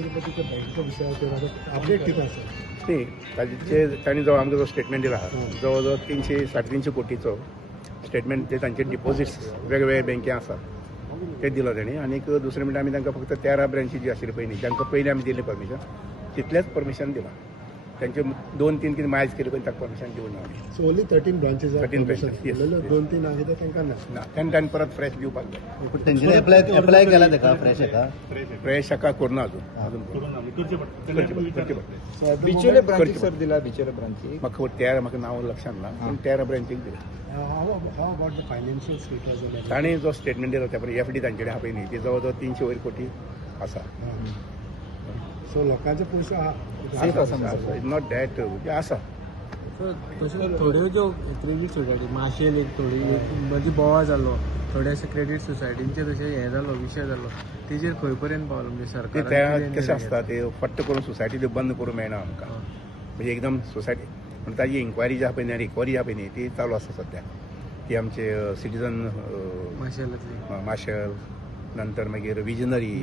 तिरुपतीच्या बँकेच्या विषयावर अपडेट किती असेल ती तांणी जो आमकां जो स्टेटमेंट दिला जवळ 300-350 कोटीचो स्टेटमेंट ते तांचे डिपॉझिट्स वेगवेगळ्या बँके आसा ते दिलो तेणी आनीक दुसरे म्हणजे आमी तांकां फक्त 13 ब्रांची जी आशिल्ली पयलीं तांकां पयलीं आमी दिल्लें परमिशन तितलेंच परमिशन दिलां तांचे 2-3 कितें मायज केले पळय ताका परमिशन दिवूं ना आमी so only 13 branches 13 branches, yes. 2-3 आहे ते तांकां ना तांणी परत फ्रेश दिवपाक जाय तेंच्यांनी एप्लाय केला तेका फ्रेश हेका फ्रेश हाका करना अजून करचे पडटलें बिचोले ब्रांचीक सर दिला बिचोले ब्रांचीक म्हाका 13 म्हाका नांव लक्षांत ना पूण 13 ब्रांचीक दिलें हाव अबाउट द फायनान्शियल स्टेटस ताणें जो स्टेटमेंट दिलो त्या परस एफडी तांचे कडेन आहा पळय न्ही ती जवळ 300 वयर कोटी आसा सो लोकांचे पयशे आहा नॉट डॅट आसा तशें थोड्यो ज्यो क्रेडीट सोसायटी माशेल एक थोडी मदीं बोवाळ जाल्लो थोडे अशे क्रेडीट सोसायटींचे तशें हें जालो विशय जालो तेजेर खंय पर्यंत पावलो म्हणजे ते सरकार त्या कशें आसता ते फट्ट करून सोसायटी त्यो बंद करूं मेळना आमकां म्हणजे एकदम सोसायटी पूण ताजी इन्क्वायरी जी आहा पळय न्ही रिकवरी आहा पळय न्ही ती चालू आसा सद्या ती आमचे सिटीजन माशेलांतली मार्शल नंतर मागीर विजनरी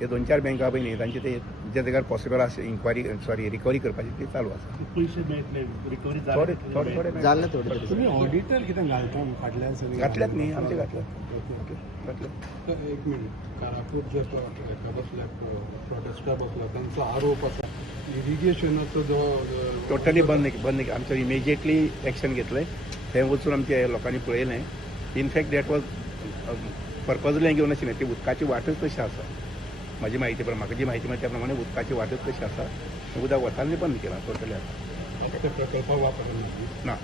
हे 2-4 बँका पळय न्ही तांचे ते जे जाग्यार पॉसिबल आसा इन्क्वायरी रिकवरी करपाची ती चालू आसा पैसे मेळटले रिकवरी थोडे थोडे थोडे जाल्ले थोडे तुम्ही ऑडिटर कितें घालता फाटल्यान सगळी घातल्यात न्ही आमचे घातल्यात एक मिनिट कारापूर जे हेका बसल्या प्रोटेस्टा बसला तांचो आरोप आसा इरिगेशनाचो जो टोटली बंद आमच्या इमिजिएटली एक्शन घेतलें थंय वचून आमच्या लोकांनी पळयलें इनफॅक्ट दॅट वॉज पर्पजली घेवन आशिल्लें ती उदकाची वाटच तशी आसा म्हाका जी म्हायती मेळटा त्या प्रमाणे उदकाची वाटच तशी आसा उदक वतांनी बंद केलां टोटली आतां प्रकल्प वापरना ना